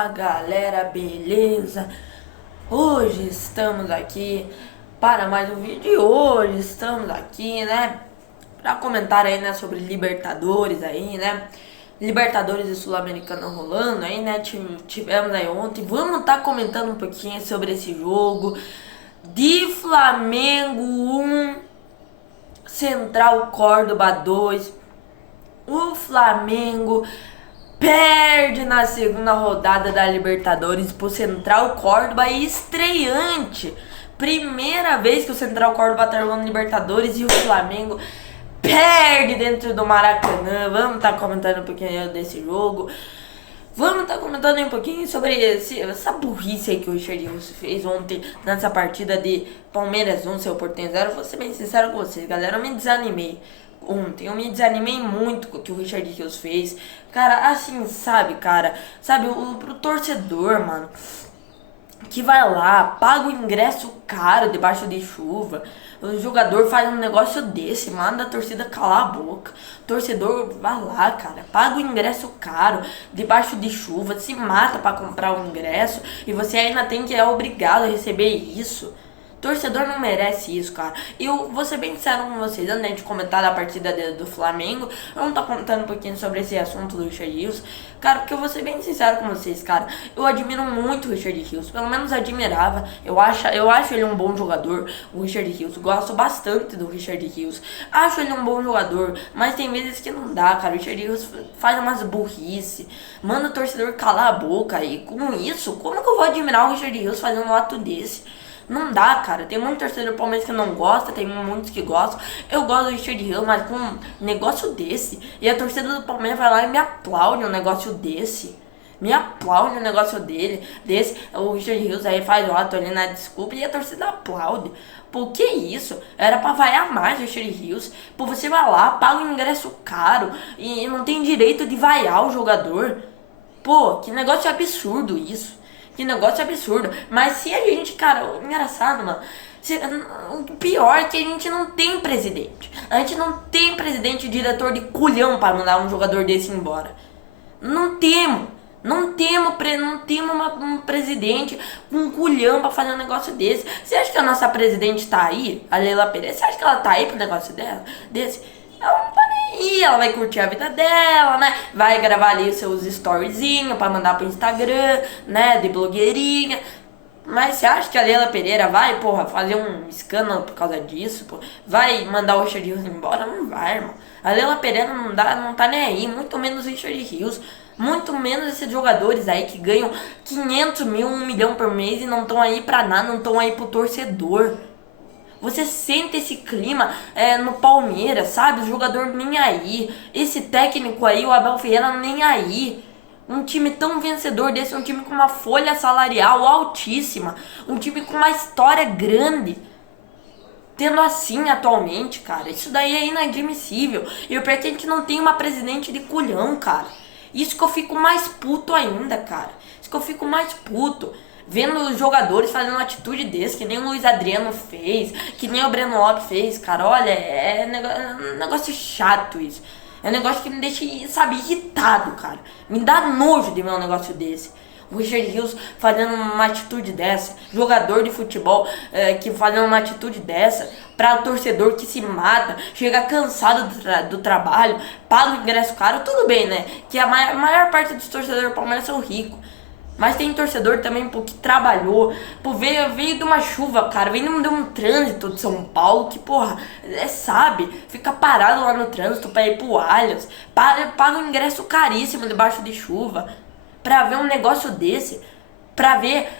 Fala galera, beleza? Hoje estamos aqui para mais um vídeo e hoje estamos aqui, né, para comentar aí, né, sobre Libertadores aí, né, Libertadores e Sul-Americana rolando aí, né, tivemos aí ontem. Vamos estar comentando um pouquinho sobre esse jogo de Flamengo 1, Central Córdoba 2. O Flamengo perde na segunda rodada da Libertadores pro Central Córdoba, estreante. Primeira vez que o Central Córdoba tá jogando Libertadores e o Flamengo perde dentro do Maracanã. Vamos estar comentando um pouquinho desse jogo. Vamos estar comentando um pouquinho sobre essa burrice aí que o Richard Rios fez ontem nessa partida de Palmeiras 1, seu Portenho 0. Vou ser bem sincero com vocês, galera. Eu me desanimei ontem. Eu me desanimei muito com o que o Richard Rios fez. Cara, assim, sabe, cara? Sabe, pro torcedor, mano, que vai lá, paga o ingresso caro debaixo de chuva. O jogador faz um negócio desse, manda a torcida calar a boca. O torcedor vai lá, cara, paga o ingresso caro debaixo de chuva, se mata pra comprar o ingresso e você ainda tem que é obrigado a receber isso. Torcedor não merece isso, cara. Eu vou ser bem sincero com vocês, antes de comentar da partida do Flamengo, eu não tô contando um pouquinho sobre esse assunto do Richard Rios, cara, porque eu vou ser bem sincero com vocês, cara. Eu admiro muito o Richard Rios, pelo menos admirava. Eu acho ele um bom jogador, o Richard Rios. Gosto bastante do Richard Rios. Acho ele um bom jogador, mas tem vezes que não dá, cara. O Richard Rios faz umas burrice, manda o torcedor calar a boca e com isso, como que eu vou admirar o Richard Rios fazendo um ato desse? Não dá, cara. Tem muito torcedor do Palmeiras que não gosta, tem muitos que gostam. Eu gosto do Richard Rios, mas com um negócio desse. E a torcida do Palmeiras vai lá e me aplaude um negócio desse. Me aplaude um negócio desse. O Richard Rios aí faz o ato ali na desculpa e a torcida aplaude. Pô, que isso? Era pra vaiar mais o Richard Rios. Pô, você vai lá, paga um ingresso caro e não tem direito de vaiar o jogador. Pô, que negócio absurdo isso. Que negócio absurdo. Mas se a gente, cara, engraçado, mano. O pior é que a gente não tem presidente. A gente não tem presidente e diretor de culhão para mandar um jogador desse embora. Não temos. Não temos um presidente com culhão pra fazer um negócio desse. Você acha que a nossa presidente tá aí? A Leila Pereira. Você acha que ela tá aí pro negócio desse? Ela não tá nem aí, ela vai curtir a vida dela, né? Vai gravar ali os seus storyzinhos pra mandar pro Instagram, né? De blogueirinha. Mas você acha que a Leila Pereira vai, porra, fazer um escândalo por causa disso, pô? Vai mandar o Richard Rios embora? Não vai, irmão. A Leila Pereira não tá nem aí, muito menos o Richard Rios. Muito menos esses jogadores aí que ganham 500 mil, 1 milhão por mês e não estão aí pra nada, não estão aí pro torcedor. Você sente esse clima no Palmeiras, sabe? O jogador nem aí. Esse técnico aí, o Abel Ferreira, nem aí. Um time tão vencedor desse, um time com uma folha salarial altíssima. Um time com uma história grande. Tendo assim atualmente, cara. Isso daí é inadmissível. E eu pretendo que não tem uma presidente de culhão, cara. Isso que eu fico mais puto ainda, cara. Isso que eu fico mais puto. Vendo os jogadores fazendo uma atitude desse, que nem o Luiz Adriano fez, que nem o Breno Lopes fez, cara. Olha, é um negócio chato isso. É um negócio que me deixa, sabe, irritado, cara. Me dá nojo de ver um negócio desse. O Richard Rios fazendo uma atitude dessa, jogador de futebol que fazendo uma atitude dessa, para o torcedor que se mata, chega cansado do trabalho, paga o ingresso caro, tudo bem, né? Que a maior parte dos torcedores do Palmeiras são ricos. Mas tem torcedor também, pô, que trabalhou, pô, veio de uma chuva, cara, veio de um trânsito de São Paulo, que, porra, sabe, fica parado lá no trânsito pra ir pro Allianz, paga um ingresso caríssimo debaixo de chuva, pra ver um negócio desse, pra ver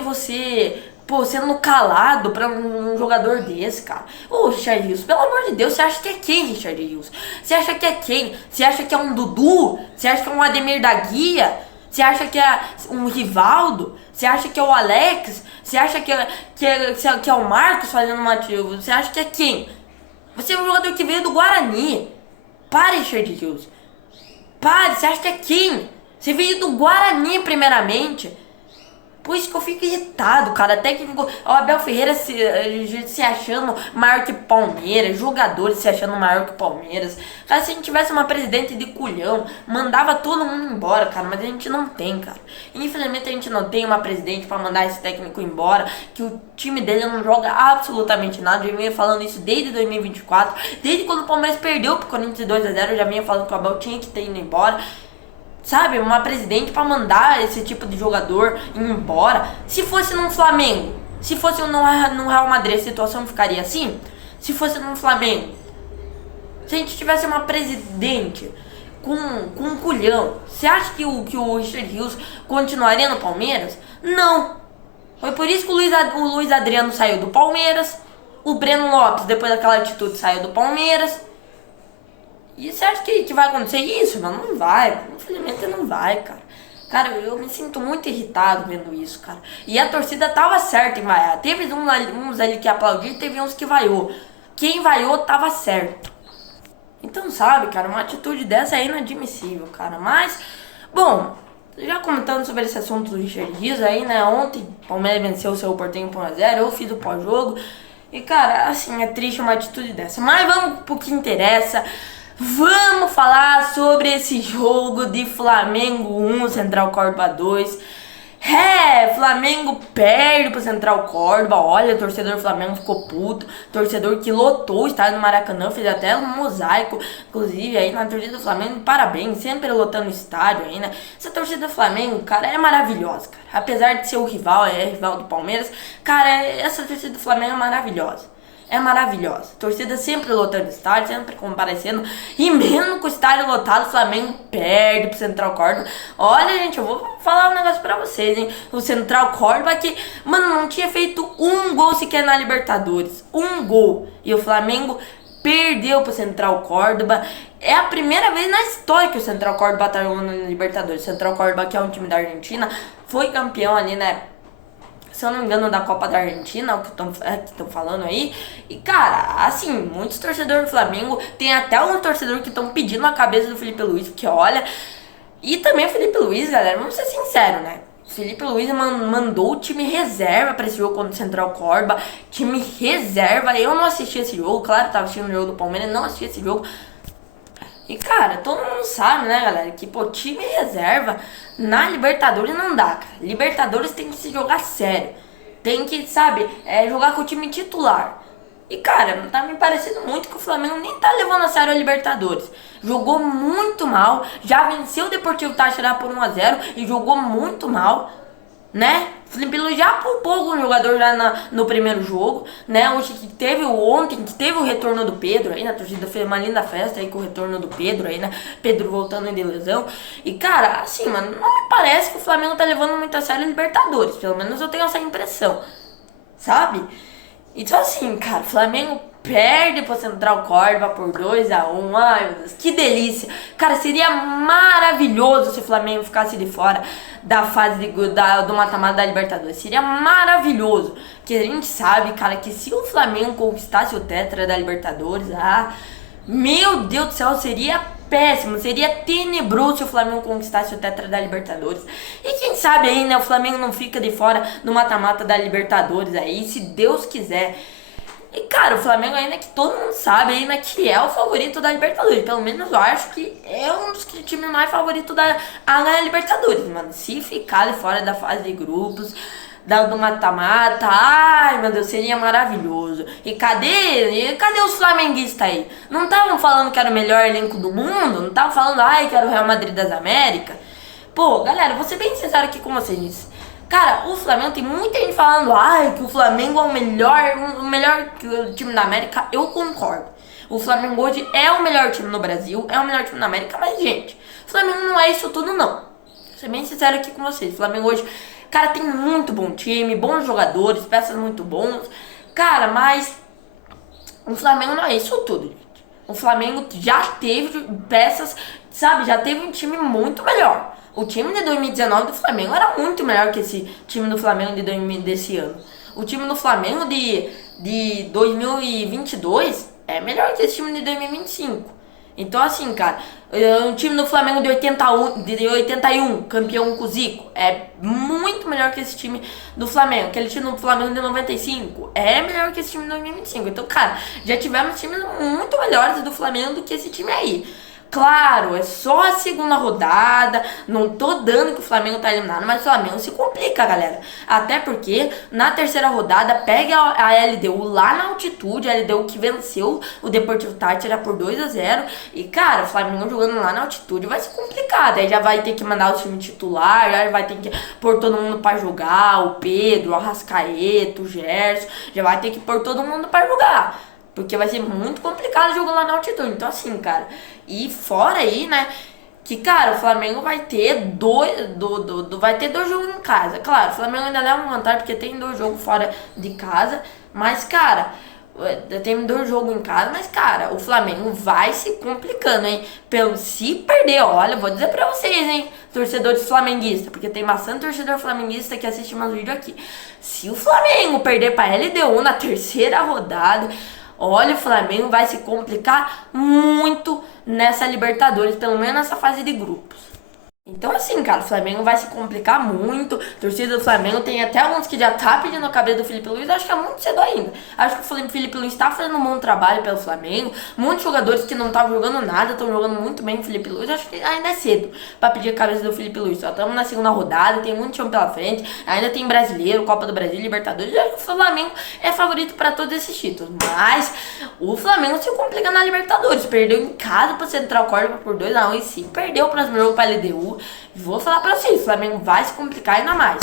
você, pô, sendo calado pra um jogador desse, cara. Ô, Richard Rios, pelo amor de Deus, você acha que é quem, Richard Rios? Você acha que é quem? Você acha que é um Dudu? Você acha que é um Ademir da Guia? Você acha que é um Rivaldo? Você acha que é o Alex? Você acha que é o Marcos fazendo uma ativa? Você acha que é quem? Você é um jogador que veio do Guarani. Pare, Richard Rios. Pare, você acha que é quem? Você veio do Guarani primeiramente. Por isso que eu fico irritado, cara. Técnico, o Abel Ferreira se achando maior que Palmeiras, jogadores se achando maior que Palmeiras. Cara, se a gente tivesse uma presidente de culhão, mandava todo mundo embora, cara. Mas a gente não tem, cara. Infelizmente a gente não tem uma presidente pra mandar esse técnico embora. Que o time dele não joga absolutamente nada. Eu já vinha falando isso desde 2024. Desde quando o Palmeiras perdeu pro Corinthians 2-0, eu já vinha falando que o Abel tinha que ter ido embora. Sabe, uma presidente pra mandar esse tipo de jogador embora. Se fosse num Flamengo, se fosse no Real Madrid, a situação ficaria assim? Se fosse num Flamengo, se a gente tivesse uma presidente com um culhão, você acha que o Richard Rios continuaria no Palmeiras? Não. Foi por isso que o Luiz Adriano saiu do Palmeiras. O Breno Lopes, depois daquela atitude, saiu do Palmeiras. E você acha que vai acontecer isso? Mas não vai, infelizmente não vai, cara. Cara, eu me sinto muito irritado vendo isso, cara. E a torcida tava certa em vaiar. Teve uns ali que aplaudiram, teve uns que vaiou. Quem vaiou tava certo. Então, sabe, cara, uma atitude dessa é inadmissível, cara. Mas, bom, já comentando sobre esse assunto do Richard Rios aí, né? Ontem o Palmeiras venceu o seu Portinho por 1-0, eu fiz o pós-jogo. E, cara, assim, é triste uma atitude dessa. Mas vamos pro que interessa. Vamos falar sobre esse jogo de Flamengo 1, Central Córdoba 2. Flamengo perde pro Central Córdoba. Olha, o torcedor do Flamengo ficou puto. Torcedor que lotou o estádio do Maracanã, fez até um mosaico. Inclusive, aí na torcida do Flamengo, parabéns, sempre lotando o estádio aí, né? Essa torcida do Flamengo, cara, é maravilhosa, cara. Apesar de ser o rival, é rival do Palmeiras, cara, essa torcida do Flamengo é maravilhosa. É maravilhosa. Torcida sempre lotando estádio, sempre comparecendo. E mesmo com o estádio lotado, o Flamengo perde pro Central Córdoba. Olha, gente, eu vou falar um negócio pra vocês, hein? O Central Córdoba que, mano, não tinha feito um gol sequer na Libertadores. Um gol. E o Flamengo perdeu pro Central Córdoba. É a primeira vez na história que o Central Córdoba tá jogando na Libertadores. O Central Córdoba, que é um time da Argentina, foi campeão ali, né? Se eu não me engano, da Copa da Argentina, o que estão falando aí. E, cara, assim, muitos torcedores do Flamengo, tem até um torcedor que estão pedindo a cabeça do Felipe Luiz, porque olha. E também o Felipe Luiz, galera, vamos ser sinceros, né? Felipe Luiz mandou o time reserva pra esse jogo contra o Central Córdoba. Time reserva. Eu não assisti esse jogo, claro, tava assistindo o jogo do Palmeiras, não assisti esse jogo. E, cara, todo mundo sabe, né, galera, que, pô, time reserva na Libertadores não dá, cara. Libertadores tem que se jogar sério. Tem que, sabe, jogar com o time titular. E, cara, tá me parecendo muito que o Flamengo nem tá levando a sério a Libertadores. Jogou muito mal, já venceu o Deportivo Táchira por 1-0 e jogou muito mal, né? Felipe Luiz já poupou um jogador já no primeiro jogo, né? Hoje que teve ontem, que teve o retorno do Pedro aí, na torcida fez uma linda festa aí com o retorno do Pedro aí, né? Pedro voltando de lesão. E, cara, assim, mano, não me parece que o Flamengo tá levando muito a sério a Libertadores. Pelo menos eu tenho essa impressão, sabe? Então, assim, cara, o Flamengo perde pro Central Córdoba por 2-1. Ai, meu Deus, que delícia. Cara, seria maravilhoso se o Flamengo ficasse de fora da fase do mata-mata da Libertadores. Seria maravilhoso. Porque a gente sabe, cara, que se o Flamengo conquistasse o tetra da Libertadores, meu Deus do céu, seria péssimo, seria tenebroso se o Flamengo conquistasse o tetra da Libertadores. E quem sabe aí, né, o Flamengo não fica de fora do mata-mata da Libertadores aí, se Deus quiser. E, cara, o Flamengo ainda que todo mundo sabe ainda que é o favorito da Libertadores. Pelo menos eu acho que é um dos times mais favoritos a ganhar a Libertadores, mano. Se ficar de fora da fase de grupos, do mata-mata, ai meu Deus, seria maravilhoso. E cadê os flamenguistas aí? Não estavam falando que era o melhor elenco do mundo? Não estavam falando, ai, que era o Real Madrid das Américas? Pô, galera, vou ser bem sincero aqui com vocês. Cara, o Flamengo, tem muita gente falando, ai, que o Flamengo é o melhor time da América. Eu concordo. O Flamengo hoje é o melhor time no Brasil, é o melhor time da América, mas, gente, o Flamengo não é isso tudo, não. Vou ser bem sincero aqui com vocês. O Flamengo hoje, cara, tem muito bom time, bons jogadores, peças muito bons. Cara, mas o Flamengo não é isso tudo, gente. O Flamengo já teve peças, sabe, já teve um time muito melhor. O time de 2019 do Flamengo era muito melhor que esse time do Flamengo desse ano. O time do Flamengo de 2022 é melhor que esse time de 2025. Então, assim, cara, Um time do Flamengo de 81, campeão com o Zico, é muito melhor que esse time do Flamengo. Aquele time do Flamengo de 95 é melhor que esse time de 2025. Então, cara, já tivemos times muito melhores do Flamengo do que esse time aí. Claro, é só a segunda rodada, não tô dando que o Flamengo tá eliminado, mas o Flamengo se complica, galera. Até porque na terceira rodada pega a LDU lá na altitude, a LDU que venceu o Deportivo Táchira por 2-0. E, cara, o Flamengo jogando lá na altitude vai se complicar. Daí já vai ter que mandar o time titular, já vai ter que pôr todo mundo pra jogar, o Pedro, o Arrascaeta, o Gerson, já vai ter que pôr todo mundo pra jogar. Porque vai ser muito complicado jogar lá na altitude. Então, assim, cara. E fora aí, né? Que, cara, o Flamengo vai ter vai ter dois jogos em casa. Claro, o Flamengo ainda leva uma vantagem porque tem 2 jogos fora de casa. Mas, cara, tem 2 jogos em casa. Mas, cara, o Flamengo vai se complicando, hein? Se perder, olha, vou dizer pra vocês, hein? Torcedores flamenguistas. Porque tem bastante torcedor flamenguista que assiste meus vídeos aqui. Se o Flamengo perder pra LDU na terceira rodada... Olha, o Flamengo vai se complicar muito nessa Libertadores, pelo menos nessa fase de grupos. Então, assim, cara, o Flamengo vai se complicar muito. A torcida do Flamengo tem até alguns que já tá pedindo a cabeça do Felipe Luiz. Acho que é muito cedo ainda. Acho que o Felipe Luiz tá fazendo um bom trabalho pelo Flamengo. Muitos jogadores que não estavam jogando nada estão jogando muito bem o Felipe Luiz. Acho que ainda é cedo pra pedir a cabeça do Felipe Luiz. Só estamos na segunda rodada, tem muito time pela frente. Ainda tem Brasileiro, Copa do Brasil, Libertadores. Acho que o Flamengo é favorito pra todos esses títulos. Mas o Flamengo se complica na Libertadores. Perdeu em casa pro Central Córdoba por 2-1 e sim, perdeu o próximo jogo pra LDU. Vou falar pra vocês, o Flamengo vai se complicar ainda mais.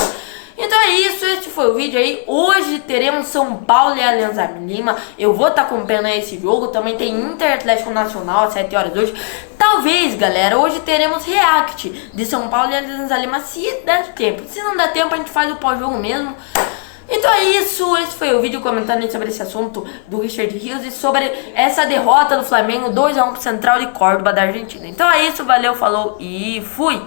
Então é isso, este foi o vídeo aí. Hoje teremos São Paulo e Alianza Lima. Eu vou estar acompanhando esse jogo. Também tem Inter Atlético Nacional às 7 horas hoje. Talvez, galera, hoje teremos react de São Paulo e Alianza Lima, se der tempo. Se não der tempo, a gente faz o pós-jogo mesmo. Então é isso, esse foi o vídeo comentando sobre esse assunto do Richard Rios e sobre essa derrota do Flamengo 2-1 pro Central de Córdoba da Argentina. Então é isso, valeu, falou e fui!